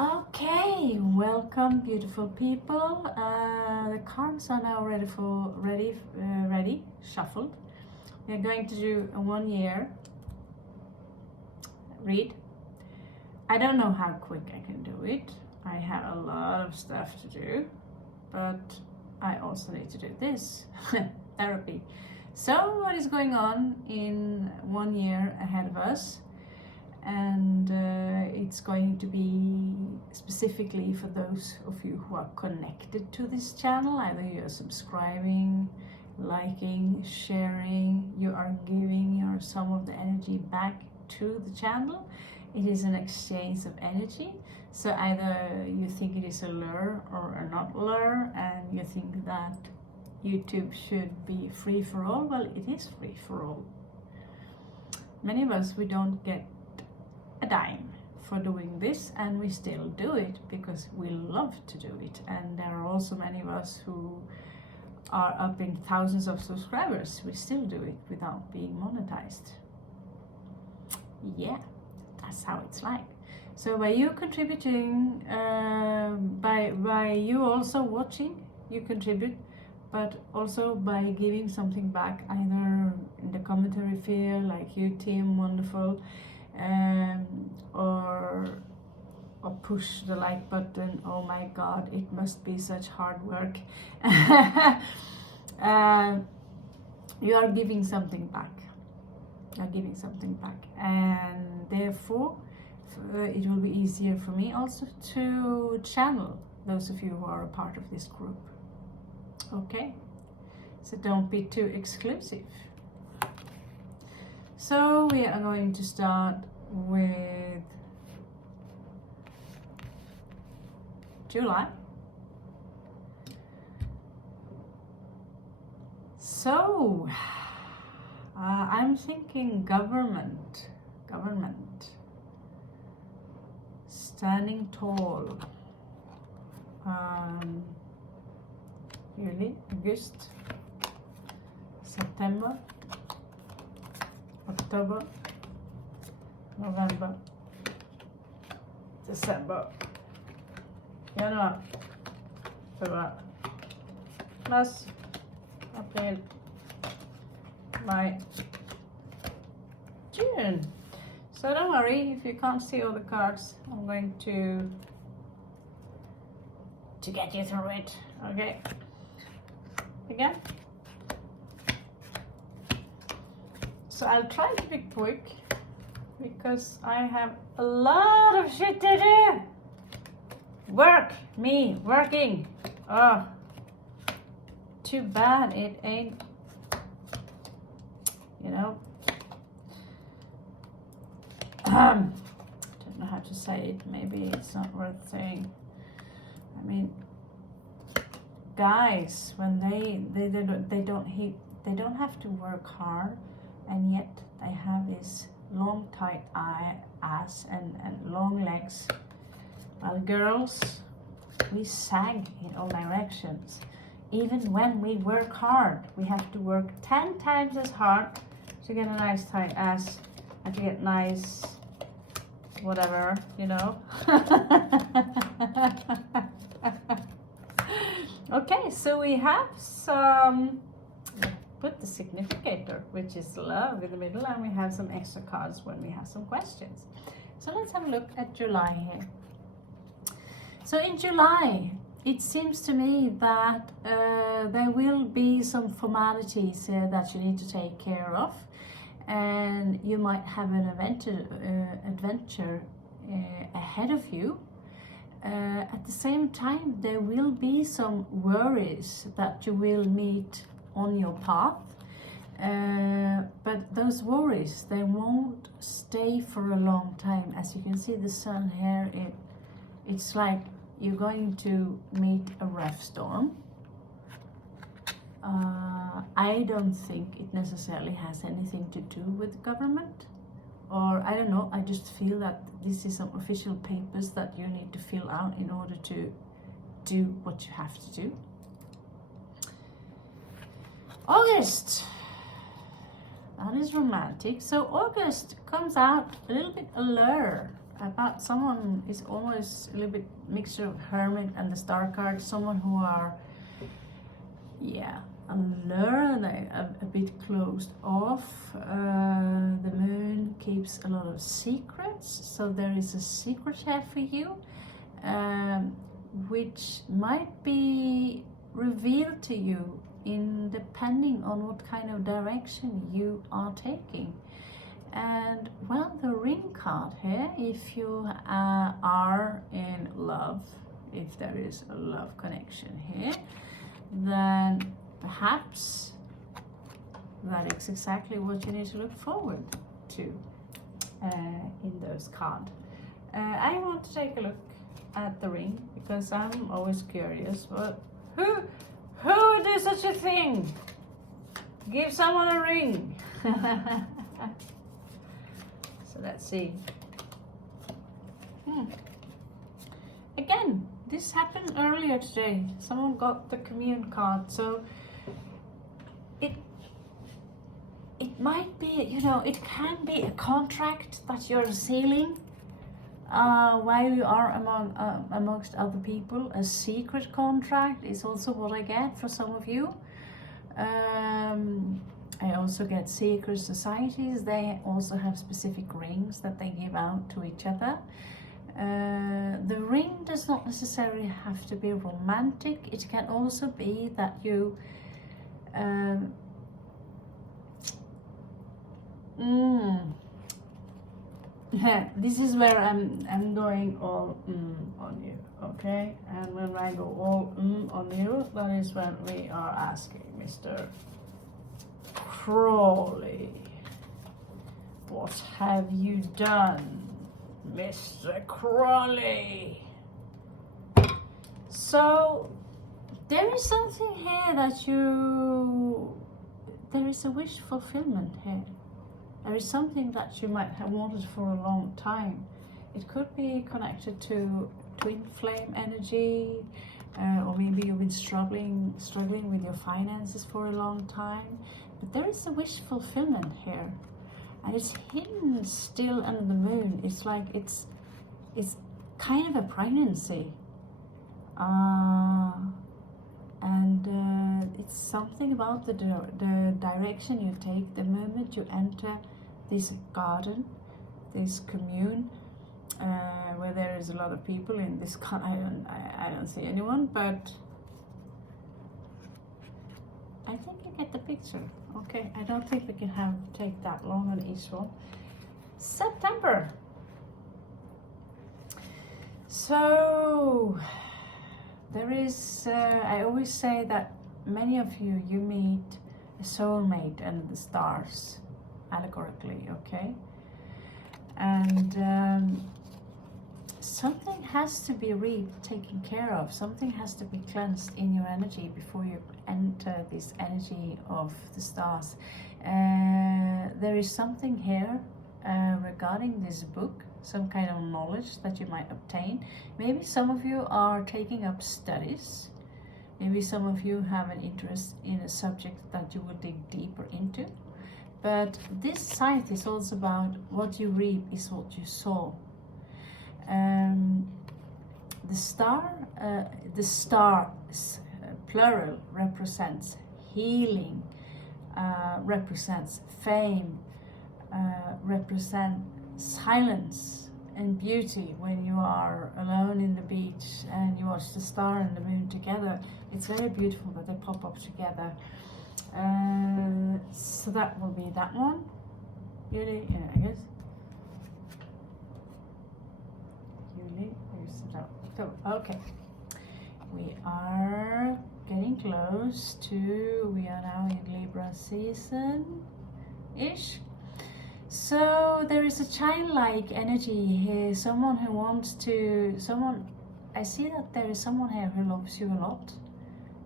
Okay, welcome beautiful people. The cards are now ready, shuffled. We're going to do a 1 year read. I don't know how quick I can do it. I have a lot of stuff to do, but I also need to do this, therapy. So what is going on in 1 year ahead of us? And it's going to be specifically for those of you who are connected to this channel. Either you're subscribing, liking, sharing, you are giving some of the energy back to the channel. It is an exchange of energy. So either you think it is a lure or not lure, and you think that YouTube should be free for all. Well, it is free for all. Many of us, we don't get a dime for doing this, and we still do it because we love to do it. And there are also many of us who are up in thousands of subscribers. We still do it without being monetized. Yeah, that's how it's like. So by you contributing, by you also watching, you contribute, but also by giving something back, either in the commentary field, like you, Tim, wonderful, or push the like button. Oh my god, it must be such hard work. You are giving something back. You are giving something back, and therefore it will be easier for me also to channel those of you who are a part of this group. Okay, so don't be too exclusive. So we are going to start with July. So I'm thinking government, standing tall. July, August, September, October, November, December, Januari, Februari, Mars, April, May, June. So don't worry if you can't see all the cards. I'm going to get you through it. Okay. Again. So I'll try to be quick because I have a lot of shit to do. Working. Oh, too bad it ain't, don't know how to say it. Maybe it's not worth saying. I mean, guys, when they don't have to work hard, and yet they have this long tight ass and long legs. Well, girls, we sag in all directions. Even when we work hard, we have to work 10 times as hard to get a nice tight ass and to get nice whatever, Okay, so we have some, put the significator, which is love, in the middle, and we have some extra cards when we have some questions. So let's have a look at July here. So in July, it seems to me that there will be some formalities that you need to take care of, and you might have an adventure ahead of you. At the same time, there will be some worries that you will meet on your path, but those worries, they won't stay for a long time. As you can see, the sun here, it's like you're going to meet a rough storm. I don't think it necessarily has anything to do with government, or I don't know, I just feel that this is some official papers that you need to fill out in order to do what you have to do. August, that is romantic. So August comes out a little bit allure. about someone is almost a little bit mixture of Hermit and the Star card. Someone who are, yeah, unlearned, a bit closed off. The moon keeps a lot of secrets, so there is a secret here for you, which might be revealed to you in depending on what kind of direction you are taking. And well, the Ring card here, if you are in love, if there is a love connection here, then perhaps that is exactly what you need to look forward to in those cards. I want to take a look at the Ring because I'm always curious. But who do such a thing? Give someone a ring. So let's see. Again, this happened earlier today. Someone got the Commune card, so it might be, you know, it can be a contract that you're sealing while you are amongst other people. A secret contract is also what I get for some of you. I also get secret societies. They also have specific rings that they give out to each other. The ring does not necessarily have to be romantic. It can also be that you this is where I'm going all on you, okay? And when I go all on you, that is when we are asking Mr. Crawley, what have you done, Mr. Crawley? So there is something here that there is a wish fulfillment here. There is something that you might have wanted for a long time. It could be connected to twin flame energy, or maybe you've been struggling with your finances for a long time. But there is a wish fulfillment here, and it's hidden still under the moon. It's like it's kind of a pregnancy, and it's something about the direction you take the moment you enter this garden, this commune, where there is a lot of people in this. I don't see anyone, but I think you get the picture. Okay, I don't think we can take that long on each one. September. So there is, I always say that many of you meet a soulmate under the stars, allegorically, okay? And something has to be taken care of. Something has to be cleansed in your energy before you enter this energy of the stars. There is something here regarding this book, some kind of knowledge that you might obtain. Maybe some of you are taking up studies. Maybe some of you have an interest in a subject that you will dig deeper into. But this site is also about what you reap is what you sow. The stars, plural, represents healing, represents fame, represents silence and beauty. When you are alone in the beach and you watch the star and the moon together, it's very beautiful that they pop up together. So that will be that one. Yuli, yeah, I guess. Yuli, so okay. We are getting close to, we are now in Libra season-ish. So there is a childlike energy here, someone who wants to, I see that there is someone here who loves you a lot.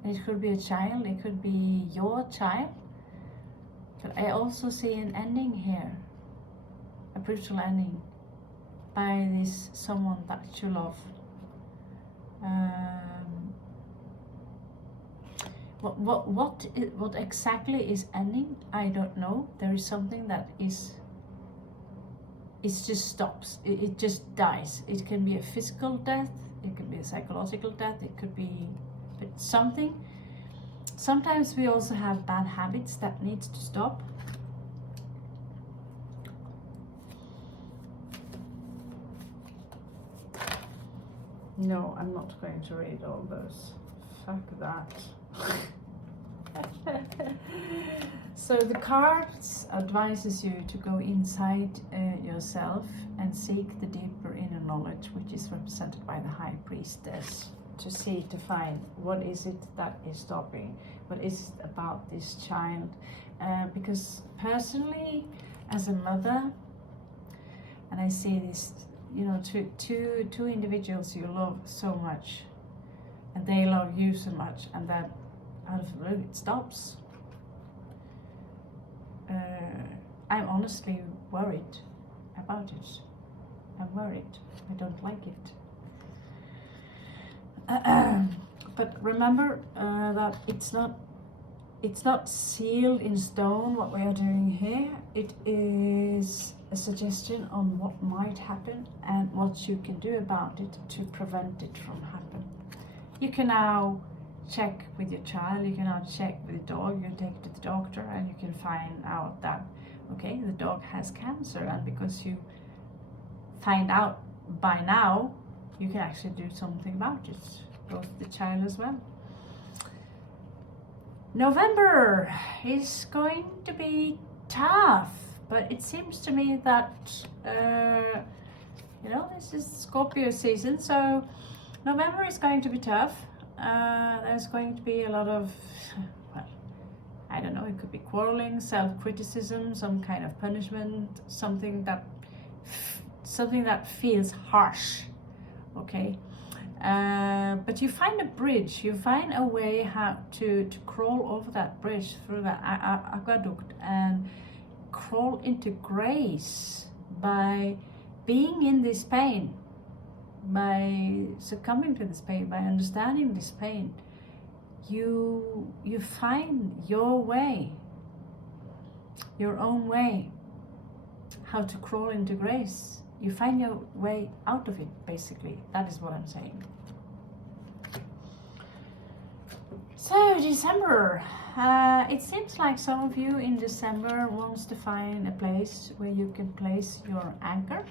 It could be a child, it could be your child. But I also see an ending here, a brutal ending by this someone that you love. What exactly is ending, I don't know. There is something that is it just stops. It just dies. It can be a physical death, it could be a psychological death, it could be something. Sometimes we also have bad habits that needs to stop. No, I'm not going to read all those. Fuck that. So the cards advises you to go inside yourself and seek the deeper inner knowledge, which is represented by the High Priestess, to find what is it that is stopping, what is it about this child. Because personally, as a mother, and I see this, you know, two individuals you love so much, and they love you so much, and that out of the blue it stops. I'm honestly worried about it. I'm worried. I don't like it. But remember that it's not sealed in stone what we are doing here. It is a suggestion on what might happen and what you can do about it to prevent it from happening. You can now check with your child, you can now check with the dog, you can take it to the doctor, and you can find out that, okay, the dog has cancer, and because you find out by now, you can actually do something about it, both the child as well. November is going to be tough, but it seems to me that, you know, this is Scorpio season, so November is going to be tough. There's going to be a lot of, well, I don't know, it could be quarreling, self-criticism, some kind of punishment, something that feels harsh, okay? But you find a bridge, you find a way how to crawl over that bridge, through that aqueduct, and crawl into grace by being in this pain, by succumbing to this pain, by understanding this pain. You find your way, your own way, how to crawl into grace. You find your way out of it, basically. That is what I'm saying. So December, it seems like some of you in December wants to find a place where you can place your anchor,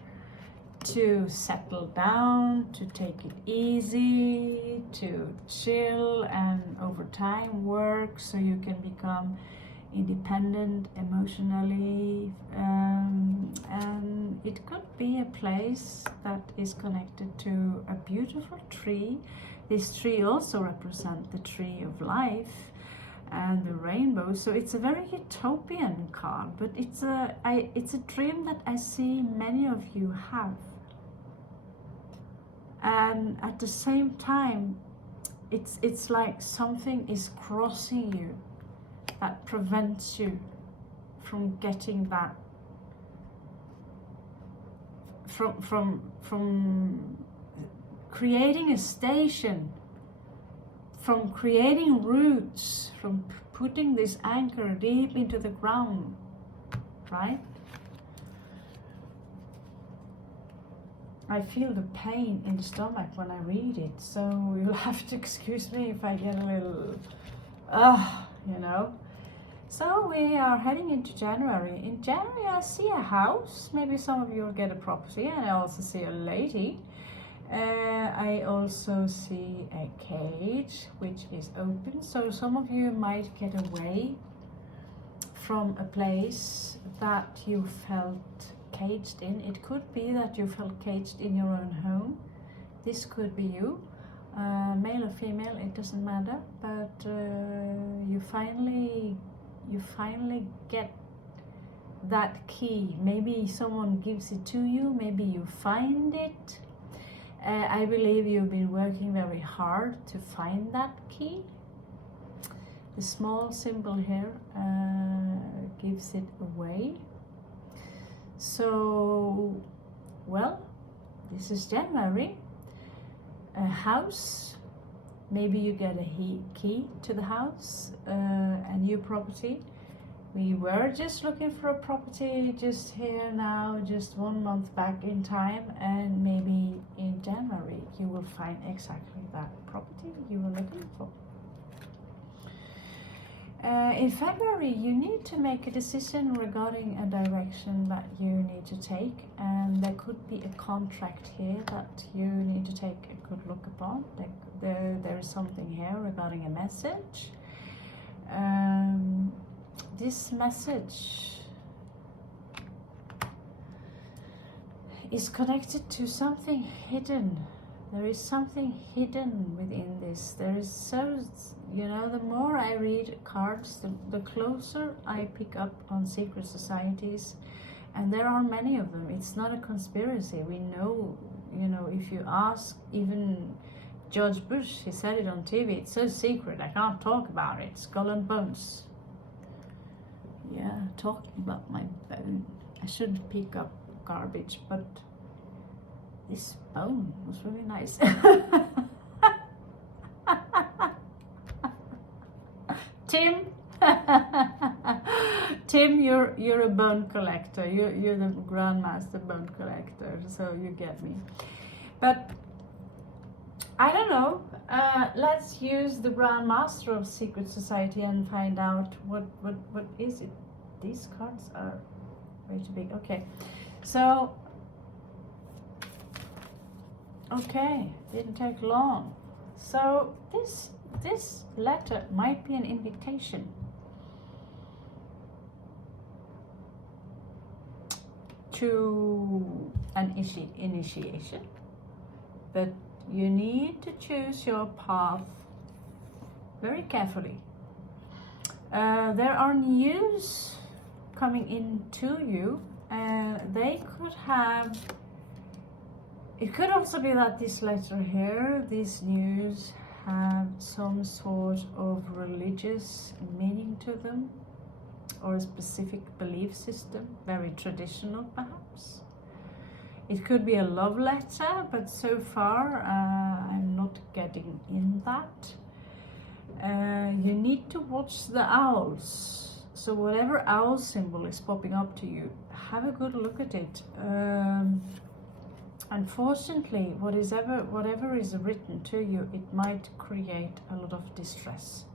to settle down, to take it easy, to chill, and over time work so you can become independent emotionally, and it could be a place that is connected to a beautiful tree. This tree also represents the tree of life and the rainbow, so it's a very utopian card, but it's a dream that I see many of you have. And at the same time, it's like something is crossing you that prevents you from getting that, from creating a station, from creating roots, from putting this anchor deep into the ground, right? I feel the pain in the stomach when I read it, so you'll have to excuse me if I get a little, you know. So we are heading into January. In January I see a house, maybe some of you will get a property, and I also see a lady. I also see a cage which is open, so some of you might get away from a place that you felt caged in. It could be that you felt caged in your own home. This could be you, male or female, it doesn't matter, but you finally get that key. Maybe someone gives it to you, maybe you find it. I believe you've been working very hard to find that key. The small symbol here gives it away. So, well, this is January. A house, maybe you get a key to the house, a new property. We were just looking for a property just here now, just 1 month back in time, and maybe in January you will find exactly that property you were looking for. In February you need to make a decision regarding a direction that you need to take, and there could be a contract here that you need to take a good look upon. There is something here regarding a message. This message is connected to something hidden. There is something hidden within this. There is the more I read cards, the closer I pick up on secret societies, and there are many of them. It's not a conspiracy. We know, if you ask even George Bush, he said it on TV, it's so secret, I can't talk about it. Skull and bones. Yeah, talking about my bone. I shouldn't pick up garbage, but this bone was really nice. Tim, Tim, you're a bone collector. You're the grandmaster bone collector, so you get me. But I don't know. Let's use the grandmaster of secret society and find out what is it. These cards are way too big. Okay, so didn't take long. So this letter might be an invitation to an initiation, but you need to choose your path very carefully. There are news coming into you, and it could also be that this letter here, these news, have some sort of religious meaning to them, or a specific belief system, very traditional perhaps. It could be a love letter, but so far I'm not getting in that. You need to watch the owls. So whatever owl symbol is popping up to you, have a good look at it. Unfortunately, whatever is written to you, it might create a lot of distress.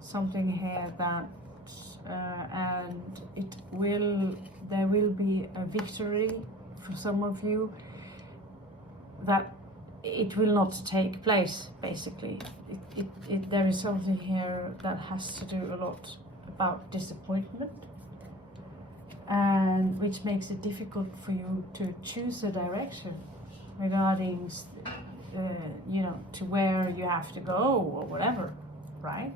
Something here that, and there will be a victory for some of you, that it will not take place. Basically, there is something here that has to do a lot about disappointment, and which makes it difficult for you to choose a direction regarding, to where you have to go or whatever, right?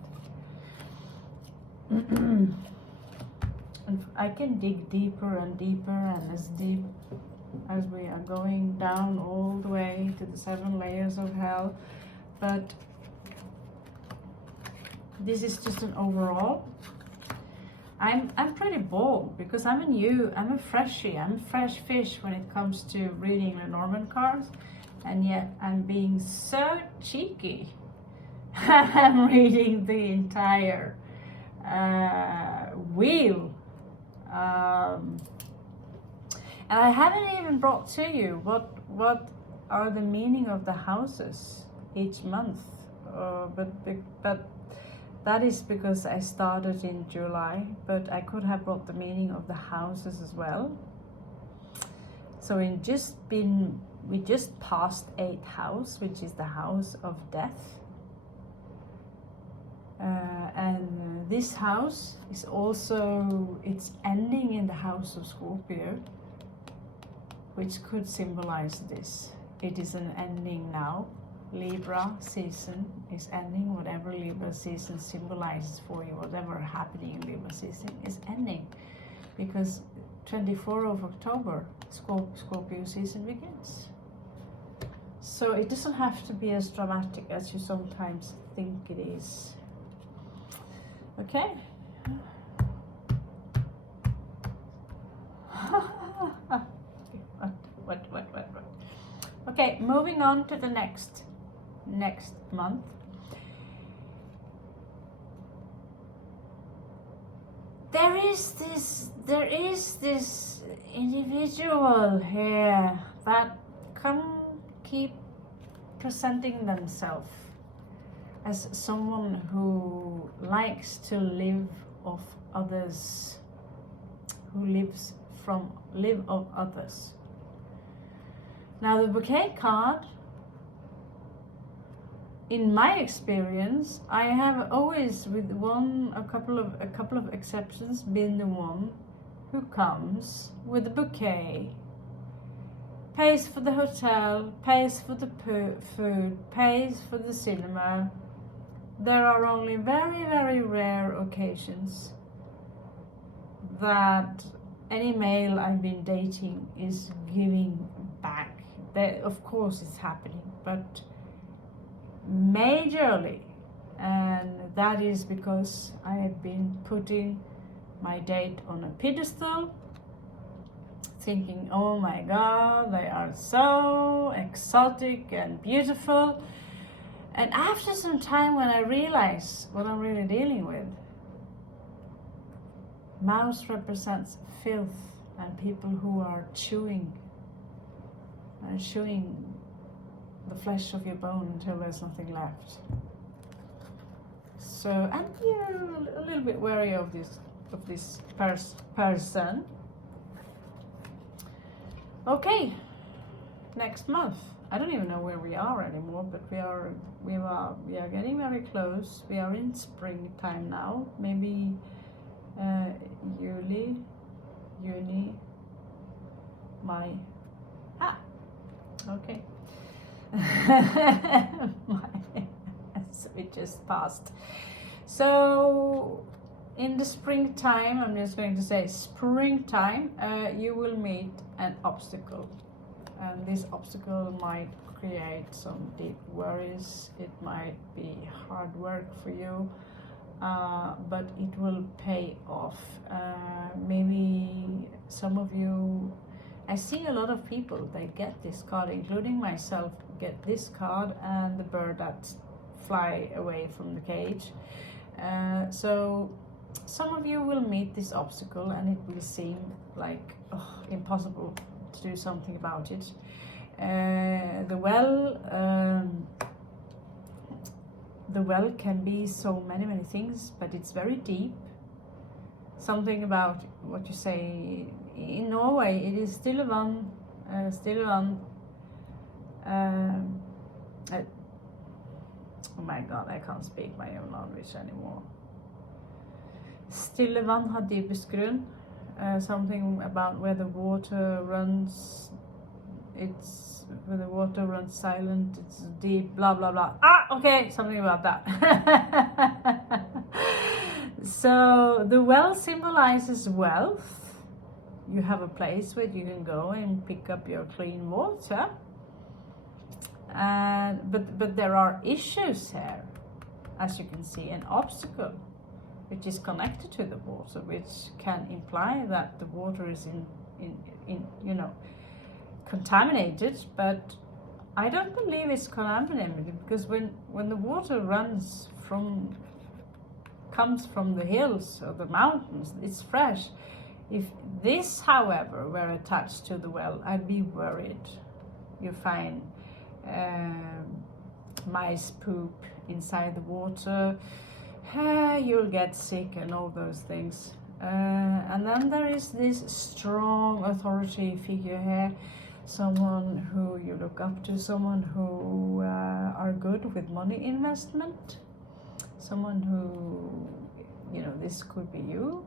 And I can dig deeper and deeper, and as deep as we are going down all the way to the 7 layers of hell, but this is just an overall. I'm pretty bold because I'm a freshie, I'm a fresh fish when it comes to reading Lenormand cards, and yet I'm being so cheeky. I'm reading the entire wheel. And I haven't even brought to you what are the meaning of the houses each month, but that is because I started in July, but I could have brought the meaning of the houses as well. So we just passed 8th house, which is the house of death. And this house is also, it's ending in the house of Scorpio, which could symbolize this. It is an ending now. Libra season is ending. Whatever Libra season symbolizes for you, whatever happening in Libra season is ending, because 24th of October, Scorpio season begins. So it doesn't have to be as dramatic as you sometimes think it is. Okay. What? Okay, moving on to the next month. there is this individual here that keep presenting themselves as someone who likes to live off others, who live of others. Now the bouquet card, in my experience, I have always, with a couple of exceptions, been the one who comes with a bouquet, pays for the hotel, pays for the food, pays for the cinema. There are only very, very rare occasions that any male I've been dating is giving back. That, of course, it's happening, but majorly, and that is because I have been putting my date on a pedestal, thinking, oh my god, they are so exotic and beautiful. And after some time, when I realize what I'm really dealing with, mouse represents filth and people who are chewing the flesh of your bone until there's nothing left. So, and you're a little bit wary of this person. Okay, next month. I don't even know where we are anymore, but we are getting very close. We are in springtime now. Maybe Juni, May. Okay. So it just passed. So in the springtime, I'm just going to say springtime, you will meet an obstacle, and this obstacle might create some deep worries. It might be hard work for you, but it will pay off. Maybe some of you, I see a lot of people, they get this card, including myself, get this card and the bird that fly away from the cage. So some of you will meet this obstacle and it will seem like impossible to do something about it. The well can be so many things, but it's very deep. Something about what you say in Norway, it is Stillevann. Oh my god, I can't speak my own language anymore. Stillevann har dypest grunn. Something about where the water runs. It's where the water runs silent. It's deep. Blah blah blah. Okay, something about that. So the well symbolizes wealth. You have a place where you can go and pick up your clean water. But there are issues here, as you can see, an obstacle which is connected to the water, which can imply that the water is in contaminated. But I don't believe it's contaminated, because when the water comes from the hills or the mountains, it's fresh. If this, however, were attached to the well, I'd be worried. You find mice poop inside the water, you'll get sick and all those things. And then there is this strong authority figure here, someone who you look up to, someone who are good with money investment, someone who, this could be you.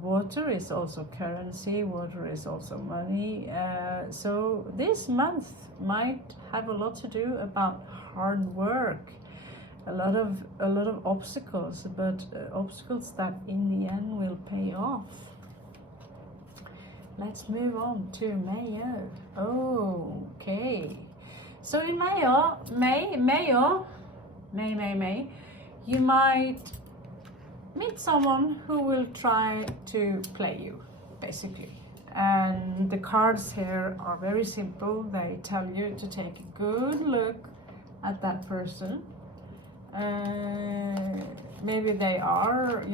Water is also currency, water is also money. So this month might have a lot to do about hard work, a lot of obstacles, but obstacles that in the end will pay off. Let's move on to Mayo. Okay. So in May, you might meet someone who will try to play you, basically. And the cards here are very simple. They tell you to take a good look at that person. Maybe they are,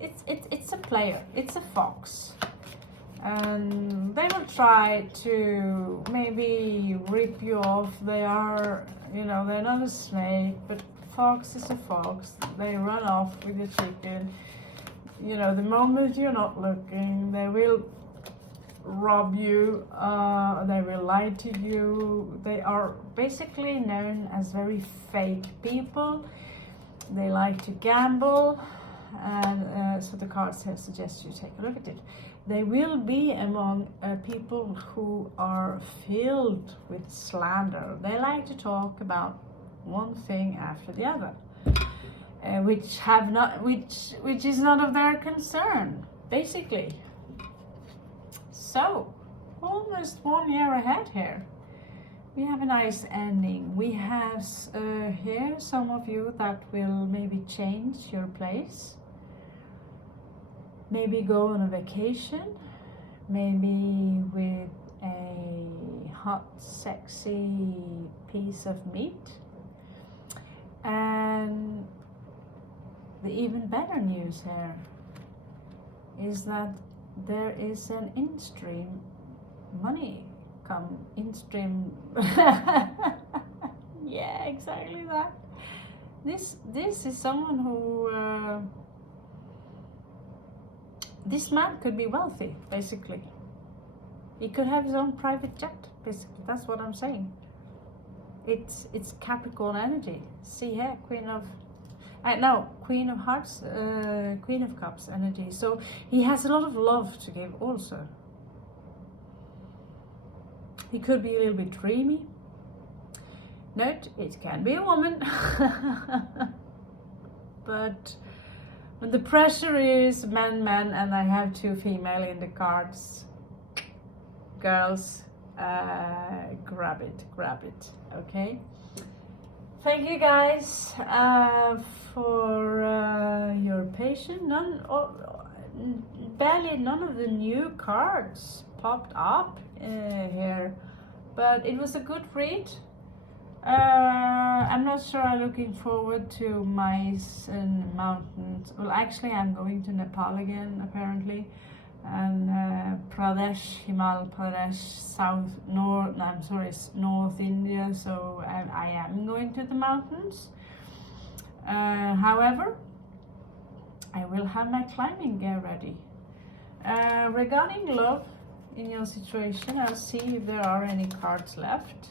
it's a player, it's a fox, and they will try to maybe rip you off. They are, you know, they're not a snake, but fox is a fox. They run off with your chicken. You know, the moment you're not looking, they will rob you, they will lie to you. They are basically known as very fake people. They like to gamble, and so the cards here suggest you take a look at it. They will be among people who are filled with slander. They like to talk about one thing after the other, which is not of their concern, basically. So, almost 1 year ahead here. We have a nice ending. We have here some of you that will maybe change your place. Maybe go on a vacation. Maybe with a hot, sexy piece of meat. And the even better news here is that there is an in-stream money come in-stream. Yeah, exactly that. This is someone who this man could be wealthy, basically. He could have his own private jet, basically. That's what I'm saying. It's Capricorn energy. See here, Queen of Hearts, Queen of Cups energy. So he has a lot of love to give also. He could be a little bit dreamy. Note, it can be a woman. But when the pressure is man, and I have 2 female in the cards, girls, grab it, okay? Thank you guys for your patience. Barely none of the new cards popped up here, but it was a good read. I'm not sure I'm looking forward to mice and mountains. Well, actually, I'm going to Nepal again, apparently, and Himal Pradesh, North India. So I am going to the mountains. However, I will have my climbing gear ready. Regarding love in your situation, I'll see if there are any cards left.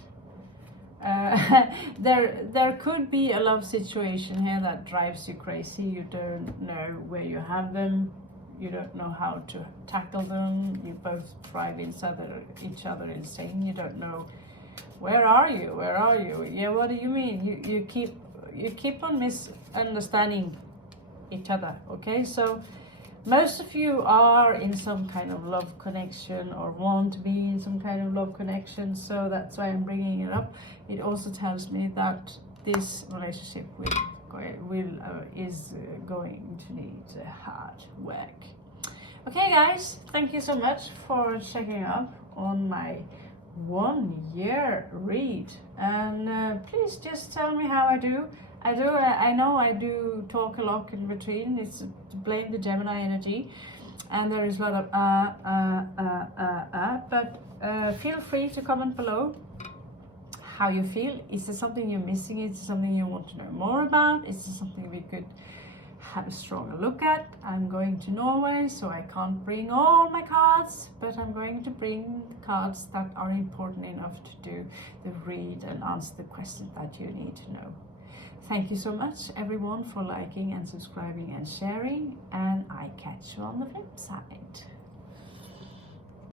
There could be a love situation here that drives you crazy. You don't know where you have them. You don't know how to tackle them. You both drive each other insane. You don't know, where are you? Yeah, what do you mean? You keep on misunderstanding each other. Okay, so most of you are in some kind of love connection or want to be in some kind of love connection. So that's why I'm bringing it up. It also tells me that this relationship is going to need hard work. Okay guys, thank you so much for checking up on my 1 year read, and please just tell me how I do. I know I do talk a lot in between. It's to blame the Gemini energy, and there is a lot of but feel free to comment below how you feel. Is there something you're missing? Is there something you want to know more about? Is there something we could have a stronger look at? I'm going to Norway, so I can't bring all my cards, but I'm going to bring the cards that are important enough to do the read and answer the questions that you need to know. Thank you so much everyone for liking and subscribing and sharing, and I catch you on the flip side.